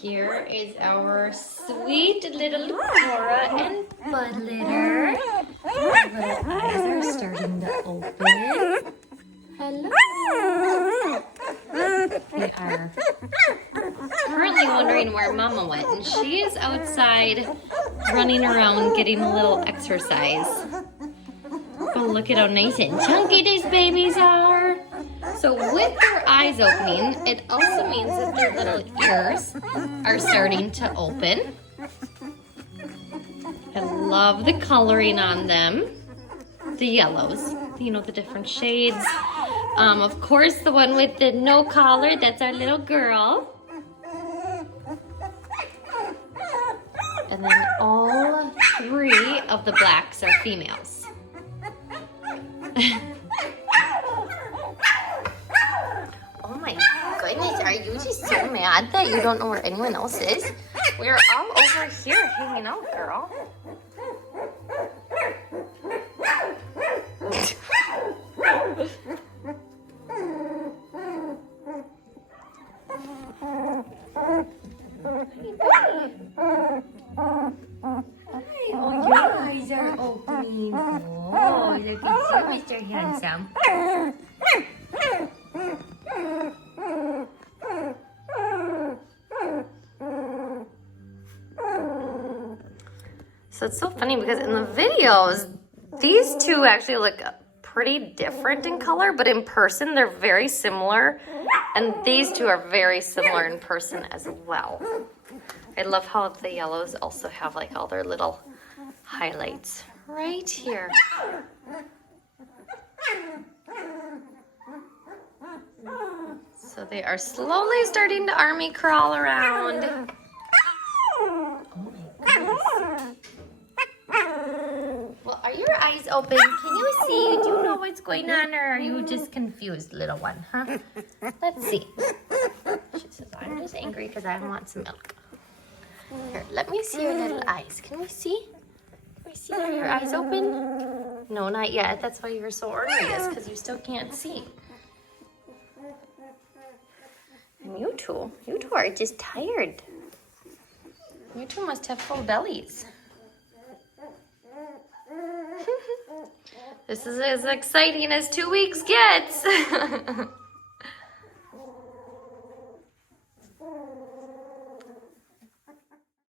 Here is our sweet little Cora and Bud litter. Their little eyes are starting to open. Hello. They are currently wondering where Mama went, and she is outside running around getting a little exercise. But look at how nice and chunky these babies are. So with their eyes opening, it also means that their little ears are starting to open. I love the coloring on them. The yellows, you know, the different shades. Of course, the one with the no collar, that's our little girl. And then all 3 of the blacks are females. Oh my goodness, are you just so mad that you don't know where anyone else is? We're all over here hanging out, girl. Oh, your eyes are opening. Oh, look at you, Mr. Handsome. So it's so funny because in the videos, these two actually look pretty different in color, but in person, they're very similar. And these two are very similar in person as well. I love how the yellows also have like all their little highlights right here. So they are slowly starting to army crawl around. Oh my goodness. Well, are your eyes open? Can you see? Do you know what's going on, or are you just confused, little one, huh? Let's see. She says, I'm just angry because I want some milk. Here, let me see your little eyes. Can we see? Can we see? Are your eyes open? No, not yet. That's why you're so ornery, because you still can't see. And you two are just tired. You two must have full bellies. This is as exciting as 2 weeks gets.